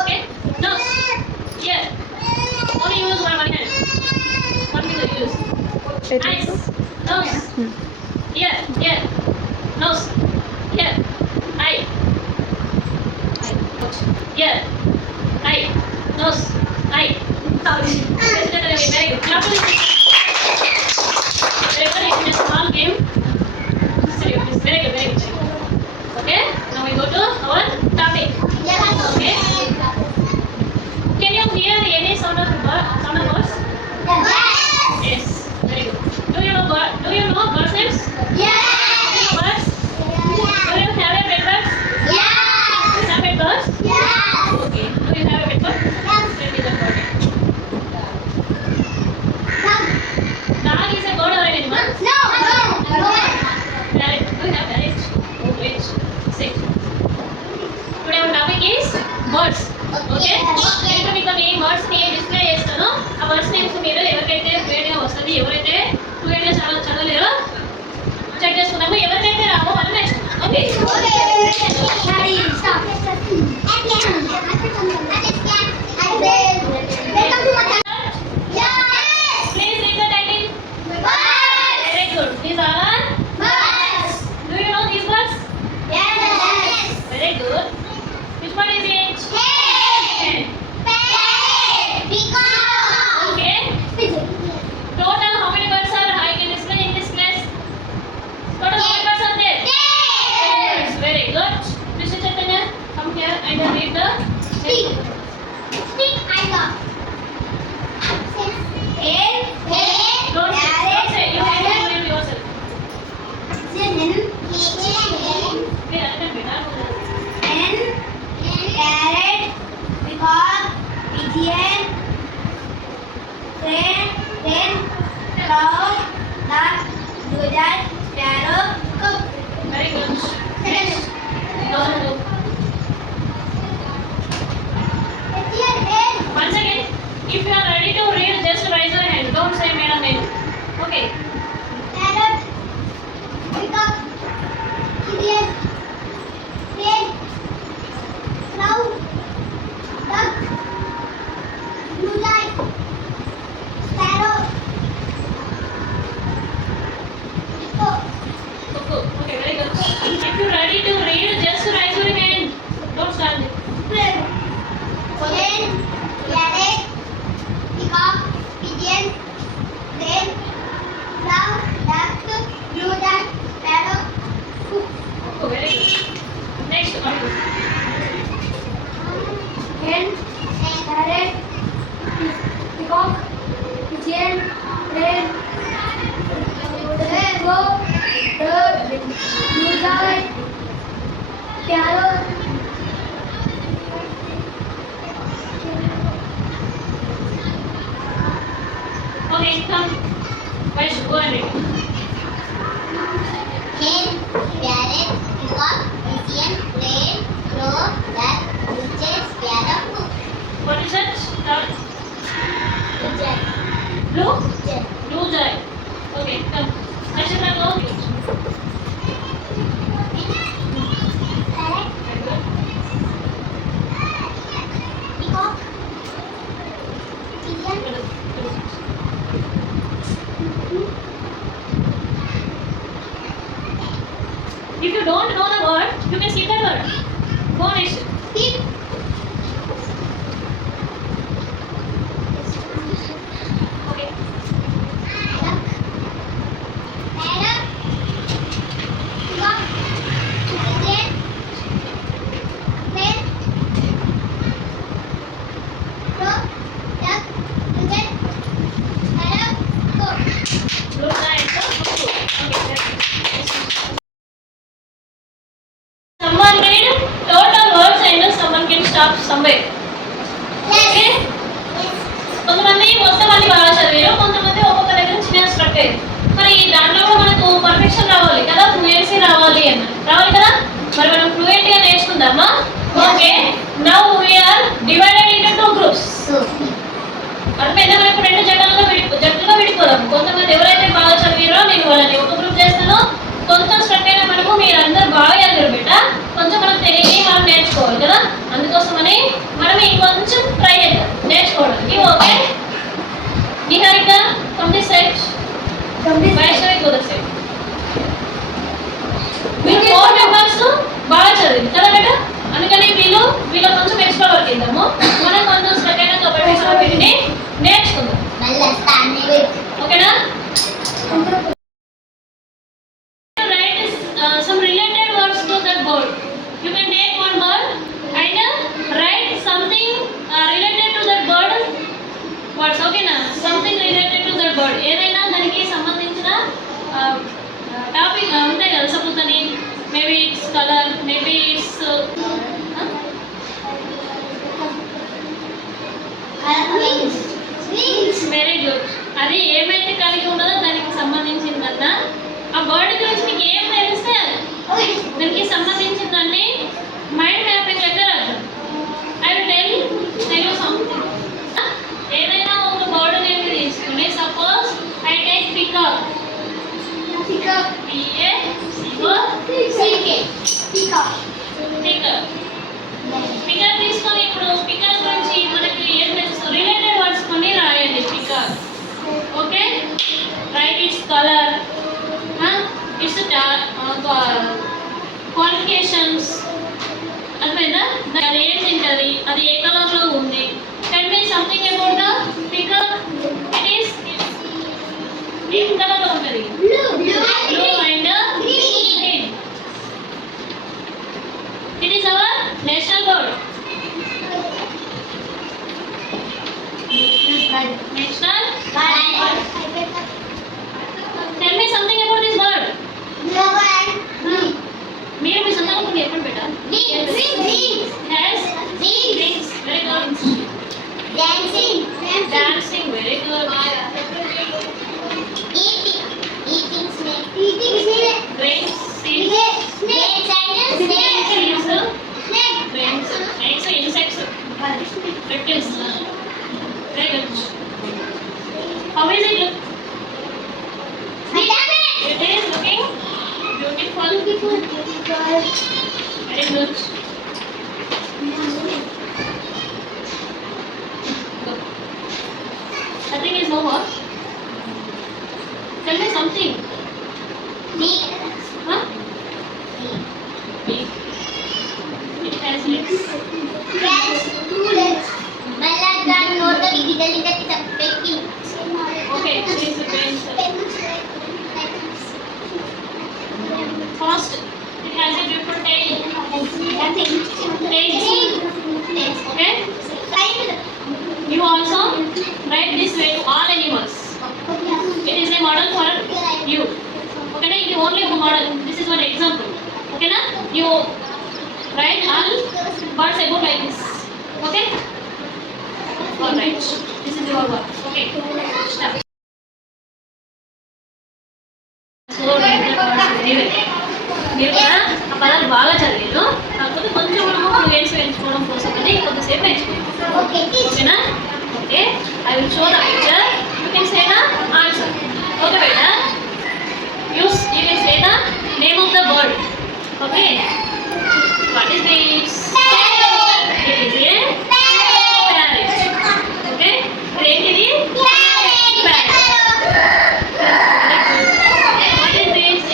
Okay. Nose. Ear. Only use one hand. One finger use. Eyes. Nose. Ear. Ear. Nose. Ear. Eye. Ear. Eye. Nose. Eye. Ouch. Very good. Now please. Remember, it is a small game. Very good. Very good. Very good. Okay. Now we go to our topic. Okay. Can you hear any sound of birds? Yes. Very good. Do you know birds names? Birds? Do you have a pet bird? Is that pet bird? Okay. Do you have a pet bird? Tell me the bird name. Dog is a bird or an animal? Parrot. Do you have parrot? Oh, wait. Say. Today our topic is birds. Okay? నేను మీకు మీ words ని display చేస్తాను. ఆ words names మీరు ఎవరికైతే fluent గా వస్తుంది, ఎవరైతే ఫ్లూయెంట్ గా చదవలేరో చెక్ చేసుకుందాము. ఎవరికైతే రావో వాళ్ళు next. Okay? Please read the title. Very good. These are birds. Do you know these birds? Very good. Which one is it? Hen. Okay. Total how many birds are I can display in this class? Total how many birds are there? Birds. Very good. Mr. Chaitanya, come here and read the Don't say. You have to do it yourself. Okay, attend beta. Pigeon, crane, crow, duck, dudar, sparrow, cock. Very good. Next. Don't do. Once again, if you are ready to read, just raise your hand. Don't say madam name. Okay. Parrot, peacock, pigeon, crane, crow, duck, blue jay, sparrow, cock. Okay, very good. If you are ready to read, just raise your hand. Don't stand there. Crane, parrot, peacock, pigeon, crane, crow, duck, blue jay, sparrow, cock. Oh, very good. Next one. Hen, parrot, peacock, pigeon, crane, crow, duck, blue jay, sparrow. Okay, come. Guys, go and read. Hen, parrot, peacock, pigeon, crane, crow, duck, blue jay, sparrow, cock. What is it? Pigeon, Blue? pigeon. Blue jay. Okay, come. Next one, go. Parrot, Very good. peacock, pigeon, If you don't know the word, you can skip that word. Go next. sheep. Okay. Duck, parrot, peacock, pigeon, crane, crow, duck, pigeon, sparrow, cock. Blue jay and the blue. Okay, very good. Someone read total words and someone can stop somewhere. Okay? కొంతమంది మొత్తం అన్ని బాగా చదివారు, కొంతమంది ఒక్కొక్క దగ్గర చిన్న struck అయ్యారు. మరి దాంట్లో కూడా మనకు పర్ఫెక్షన్ రావాలి కదా, ఫ్లూయెన్సీ రావాలి రావాలి కదా. మరి మనం ఫ్లూయెంట్ గా నేర్చుకుందామా? Okay. Now we are divided into two groups. అర్థమైందా? మనకు రెండు జట్లుగా విడిపోదాం. కొంతమంది ఎవరైతే బాగా చదివారో నేను వాళ్ళని ఒక గ్రూప్ చేస్తాను. కొంచెం స్ట్రక్ అయినా మనము మీరందరూ బాగా చదివారు బిడ్డ, కొంచెం మనకు తెలియని మనం నేర్చుకోవాలి కదా. అందుకోసమని మన అర్థమైందా? అది ఏం తింటది, అది ఏ కలర్ లో ఉంది. Can be something about the peacock. It is ఏం కలర్ లో ఉంటది? Blue and green. It is our national bird. National bird. Tell me something about this bird. మీరు మీ సొంతంగా కొన్ని చెప్పండి బేటా. Has wings. Very good. Dancing. Dancing. Very good. Eating snake. Grains. Snakes and snakes. Seeds. Grains. Eggs. Insects. Reptiles. Very good. How is it look? It is looking beautiful. Very good. Nothing is over. Tell me something. Huh? Big. It has legs. Okay, she's a brain. Fast. It has a beautiful tail. Okay? You also write this way to all animals. It is a model for you. Okay, na? It is only a model. This is one example. Okay, na? You write all birds about like this. Okay? All right. This is your work. Okay. Start. So, మీరు కూడా ఆ పదాలు బాగా చదివారు, కాకపోతే కొంచెం మనము వేయించుకోవడం కోసం అని కొంతసేపు నేర్చుకుంటాం. ఓకేనా? Okay, I will show the picture. You can say the answer. Okay బేటా, you can say the name of the bird. Okay, what is this? It is a parrot. Okay, ఇదేంటిది? Parrot. What is this?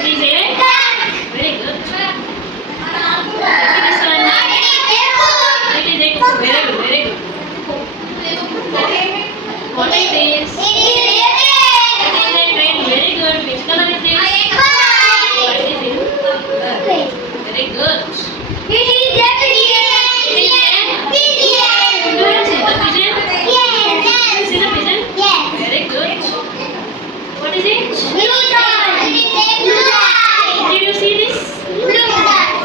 It is a very good. This one. It is a very good, very good. What is this? It is a train. Very good. Which color is this? What is it? Very good. It is a pigeon. Do you see the pigeon? See the pigeon? Very good. What is it? Did you see this?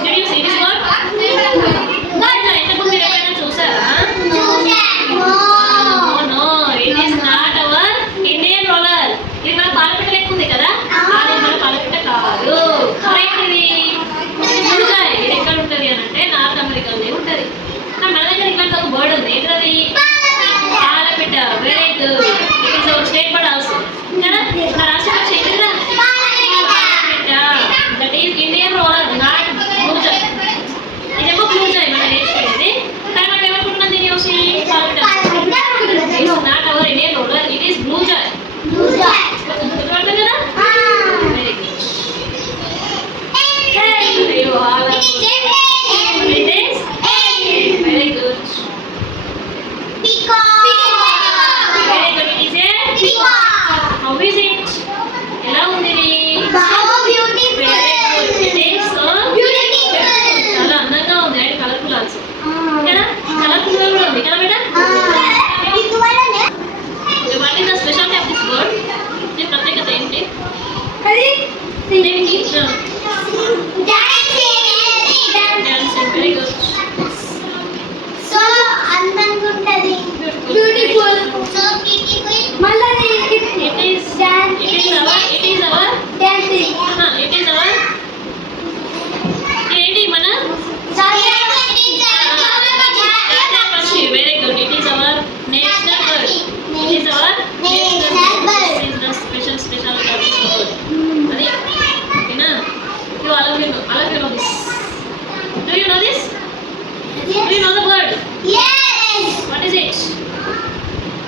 Did you see this one? ఇంతకు మీరు ఎప్పుడైనా చూసారా? No, it is not our Indian roller. ఇది మన పాలపిట్ట లెక్క ఉంది కదా, అది మన పాలపిట్ట కాదు. ఇది ఇది ఎక్కడ ఉంటుంది అని అంటే నార్త్ అమెరికాలో ఉంటుంది. మన దగ్గర ఇట్లాంటి ఒక బర్డ్ ఉంది. ఏంటది? పాలపిట్ట. Very good. It is our state bird also. కదా, మన రాష్ట్ర పక్షి ఏంటిదా? That is Indian roller, not blue jay. ఇదేమో blue jay మనం నేర్చుకునేది. కానీ మనం ఏమనుకుంటున్నాం దీని వచ్చి పాలపిట్ట. It's not our Indian roller, it is blue jay. గుర్తుపడతాం కదా? Very good. You all are good. It is very good. Very good. It is a peacock. How is it? ఎలా ఉంది ఇది? చాలా అందంగా ఉంది అండ్ కలర్ఫుల్ ఆల్సో. కదా, colourful కూడా ఉంది కదా బేటా? What is the speciality of this bird? దీని ప్రత్యేకత ఏంటి? దీనికి డాన్సింగ్. Very good. సో అందంగా ఉంటది. బ్యూటిఫుల్. So beautiful. మళ్ళీ It is our dancing. It is our ఏంటి మన పక్షి. Very good. It is our national bird. It is our national bird. This is the special of this bird. అది ఓకేనా? You all of you know this. Do you know this? Do you know the bird? Yes. What is it?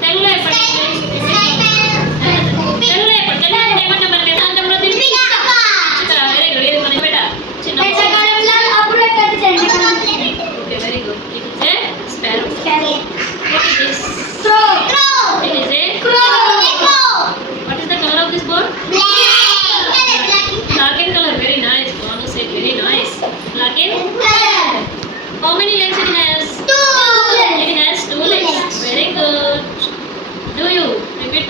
తెలుగులో చెప్పండి. తెలుగులో చెప్పండి. తెలుగులో ఏమంటాం మనం? Very good. ఇది మన బేట చిన్న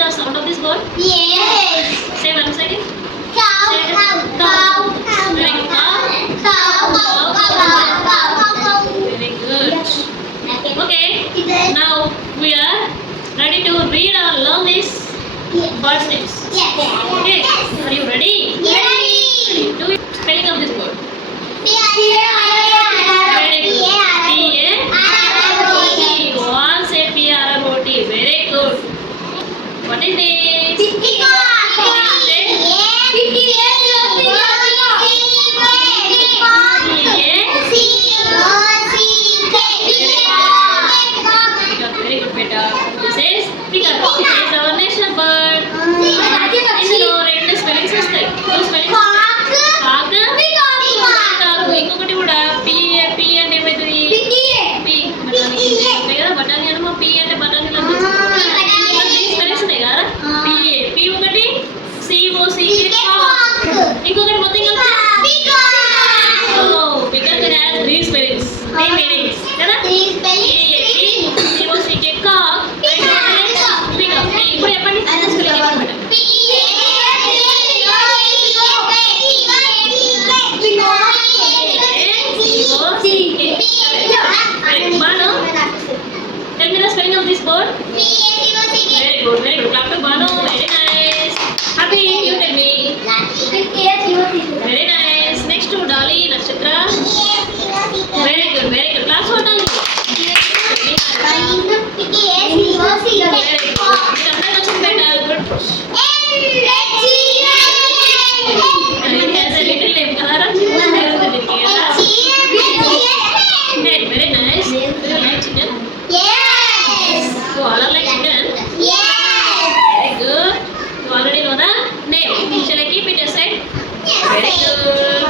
the sound of this word? Yes. Say once again. Cow. Cow. Very good. Very good. Okay. Now we are ready to read or learn these birds names. Okay. Are you ready? Do you spelling of this word? Very good. P-A-R-O-T. All say P-R-O-T. Very good. What is this? Very good, beta. This is peacock. This is our national bird. ఇందులో రెండు spellings వస్తాయి. Two spellings కాక్ peacock. ఇంకొకటి కూడా P P అంటే ఏమవుతుంది? P బఠానీ ఉంటాయి కదా, బఠానీ అనమో పి అంటే బఠానీలో త్రీ స్పెల్లింగ్స్ ఉన్నాయి కదా. పిఏ పి ఒకటి, సిఓసికే ఇంకొకటి మొత్తం peacock has three spellings, three meanings కదా. సిఓసికే కాక్, పీకాక్. ఇప్పుడు చెప్పండి స్పెల్లింగ్ చెప్పండి. Banu, tell me the spelling of this word. Very good, very good. Clap to Banu. Very nice. Happy, you tell me. Very nice. Next to Dolly, Nakshatra. Very good, very good. Clap for Dolly. It has a little name, Kalara. Very nice. Do you like chicken? You all are like chicken? Very good. You already know the name. Shall I keep it aside? Very good.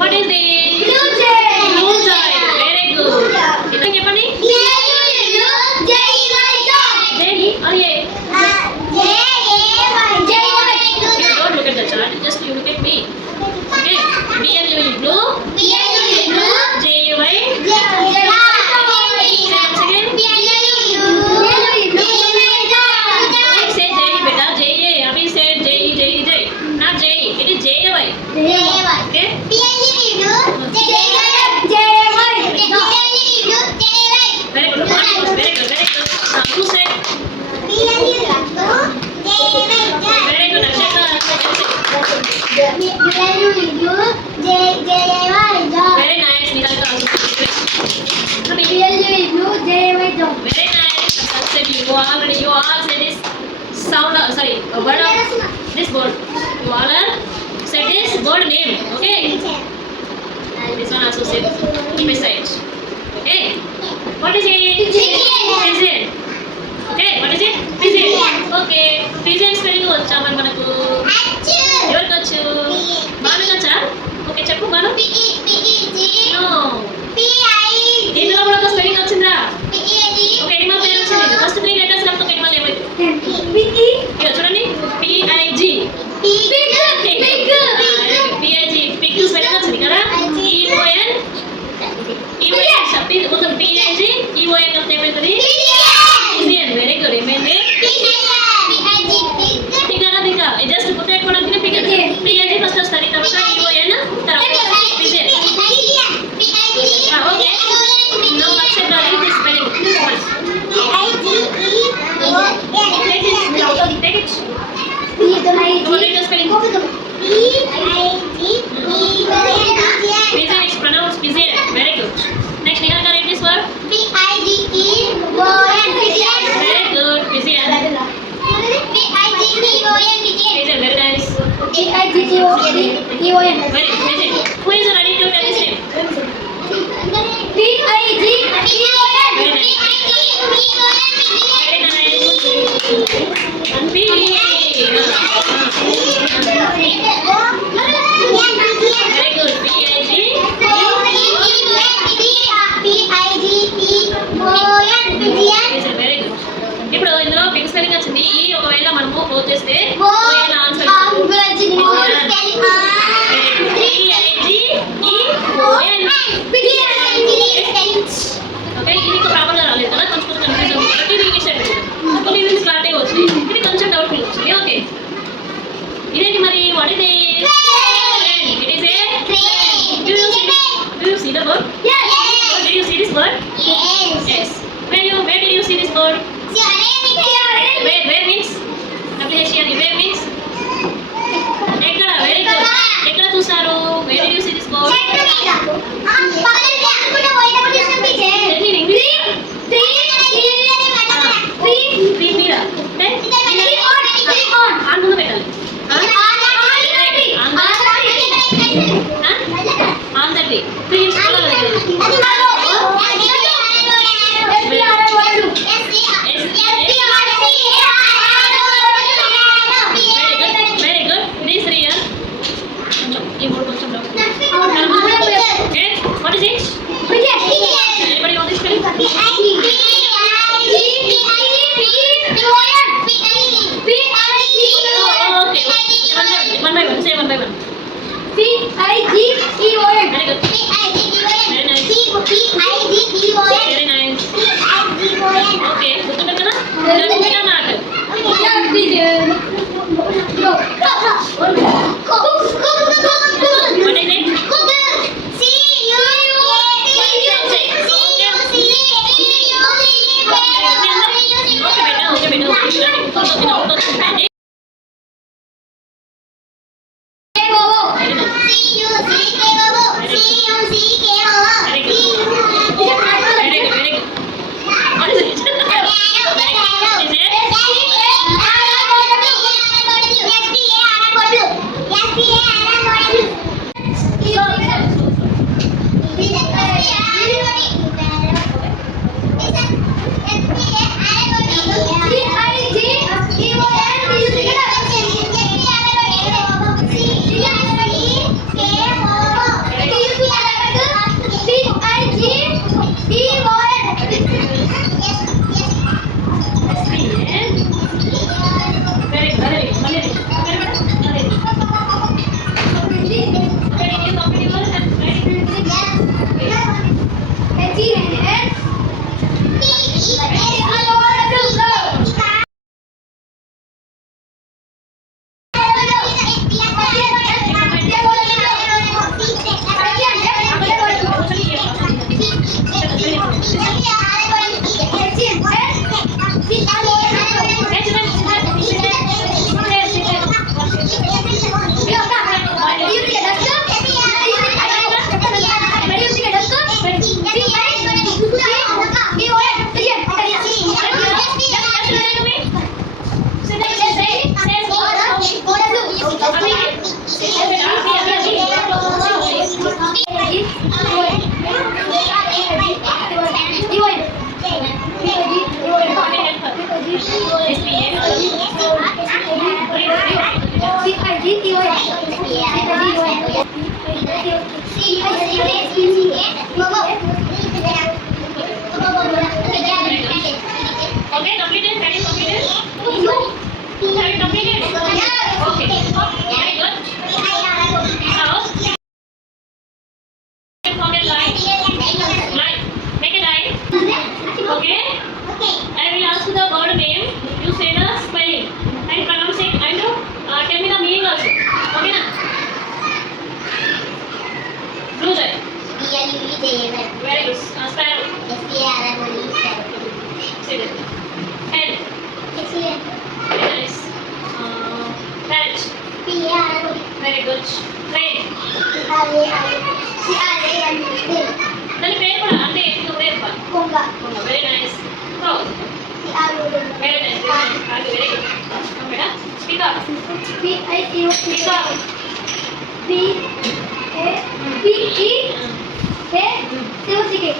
What is this? Blue jay. Very good. Kita చెప్పండి. Jay or ye? You don't look at the chart. Just you look at me. Okay. B-L-U-E blue. J-A-Y. Say J, beta. J-A. Abhi said J-E, J-E, J. Not J-E. It is J-A-Y. Okay. Very good. Very good. Very good. Now who said? Very good. Akshata. Very nice. Nikalika also. Very nice. Said you all said this sound. Sorry, a word of this word. You all are said this word name. Okay. This one also said. Keep aside. Okay. What is it? Pigeon. Okay. What is it? Pigeon. Okay. Pigeon spelling వచ్చా మరి మనకు? ఎవరికి వచ్చు? బాను వచ్చా? Okay చెప్పు Banu. No. దీనిలో కూడా ఒక స్పెల్లింగ్ వచ్చిందా? ఒక ఎనిమల్ పేరు వచ్చింది. ఫస్ట్ త్రీ లెటర్స్ కలిపి ఒక ఎనిమల్ ఏమైంది? ఇక్కడ చూడండి. PIG. PIG. పిగ్ స్పెల్లింగ్ వచ్చింది కదా. EON. మొత్తం PIG EON కలిపితే ఏమవుతుంది? పిజియన్. Very good. ఏమైంది? పిగా జస్ట్ గుర్తుపెట్టుకోవడానికి పిగ్. PIG ఫస్ట్ వస్తుంది, తర్వాత EON, తర్వాత pigeon. Okay. Now accept the this spelling. Take it. What is the spelling? Pigeon is pronounced pigeon. Very good. Next, Nihalika, read this word. Very good. Pigeon. Pigeon. Very nice. Very pigeon. Who is ready to tell this name? Very nice. Very good. PIG. Very good. ఇప్పుడు ఇందులో Pig spelling వచ్చింది. ఈ ఒకవేళ మనము close చేస్తే answer okay. ఇది ప్రాపర్గా రాలేదు కదా, కొంచెం కన్ఫ్యూజన్. ఇది స్టార్ట్ అయ్యి వచ్చింది. ఇది కొంచెం bird? Yes. Yes. Where did you see this bird? Where means? WHERE. Where means? ఎక్కడ? Very good. ఎక్కడ చూసారు? Where did you see this bird? Tell me in English. Tree మీద. Then? ఆన్ ముందు పెట్టాలి. On the tree. Tree is full of very good. These three here. ఈ మూడు కొంచెం low. Okay. What is it? Anybody know this spelling? Okay. One by one. Say one by one. Very good. Very nice. Okay. గుర్తుపెట్టనా? గుర్తుపెట్టా మాట. What is it? Okay, beta. Okay. Very good. What is it? Is it? Okay, completed. Have you completed? Have you completed? Okay. Very good. Now, form a line. Make a line. Okay. I will ask the bird name. You say the spelling and pronounce it and tell me the meaning also. Okay na? Blue jay. Very good. Sparrow. Say that. Hen. Very nice. Parrot. Very good. Crane. దాని పేరు కూడా అంటే ఏంటి ఒకటే చెప్పాలి. Very nice. Crow. Very nice. Very good. Beta. Peacock. Peacock.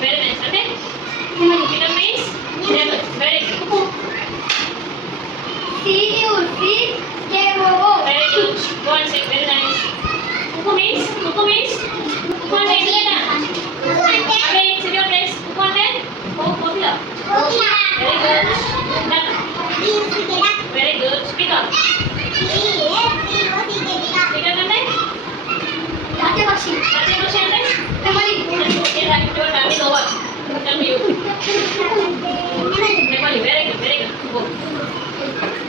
Very nice. అంటే Peter means never. Very good. Very good. Go and say very nice. Cuckoo means cuckoo అంటే ఏంటి కదా? Again, sit your place. Cuckoo అంటే కోకిల. Very good. Duck. Very good. Peacock. Peacock అంటే రాజ్యపక్షి అంటే Okay, right. Your time is over. Tell me you. Nepali. Very good. Go.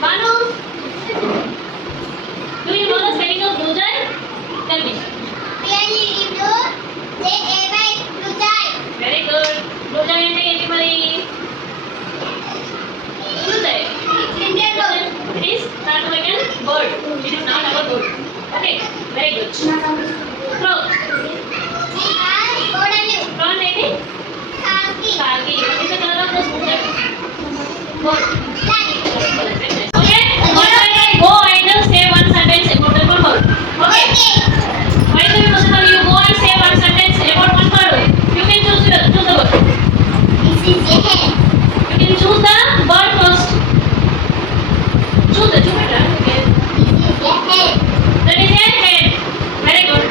Banu. Do you know the spelling of blue jay? Tell me. Very good. Blue Okay? One by one, go and say one sentence about the one bird. Okay? Why do you go and say one sentence about one bird? You can choose the word. This is a hen. You can choose the bird first. Choose it. Okay. This is a hen. That is a hen. Very good.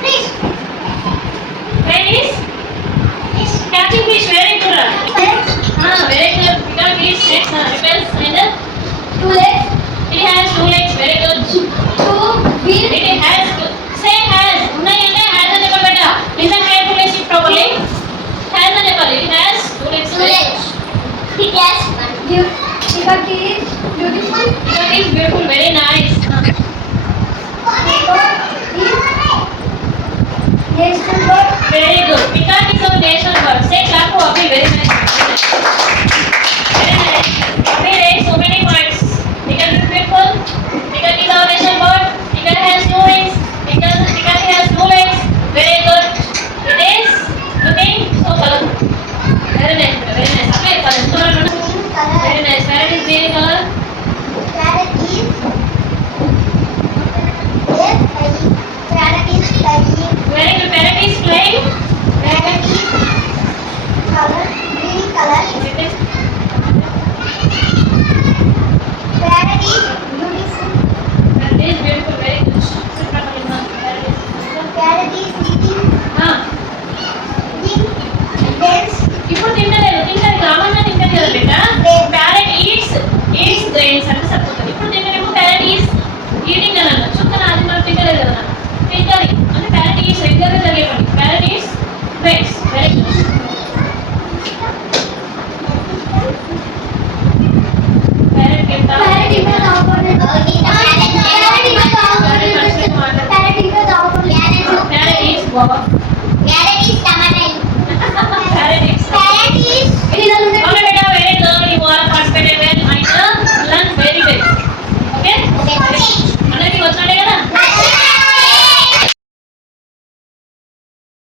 Fish. Where is? Fish. Catching fish. Very good. Legs. Very good. Because fish repels and Two legs. it has two legs. Very good. Two wheels. It has. Say has. Unnayante has and never better. Listen carefully. Sit properly. Has and never. It has two legs. Two legs. It has one. Peacock is beautiful. That is beautiful. Very nice. National bird. Very good. Peacock is our national bird. Say clap for Abhi. Very nice. Very nice. Abhi raised so many points. Peacock is beautiful. Peacock is our national bird. Peacock has two wings. Peacock has two legs. Very good. It is looking so colorful. Very nice. Very nice. Abhi color. Color. Very nice. Parrot is green color. Parrot is Parrot is flying. Very good. Parrot is flying. Parrot is color green color. It is Parrot is beautiful. Parrot is beautiful. Very good. Sit properly, ma'am. Parrot is beautiful. Parrot is eating grains. ఇప్పుడు తింటలేదు గ్రామంలో తింటది కదా బిడ్డ parrot eats grains అంటే సరిపోతుంది ఇప్పుడు తింటేమో parrot is eating అని అనొచ్చు కానీ అది మనం తింటలేదు కదా తింటది అంటే ప్యారెట్ ఈస్ రెగ్యులర్గా జరిగే పని parrot is grains very good parrot తింటా Parrot is the opponent. Parrot is the opponent. Parrot is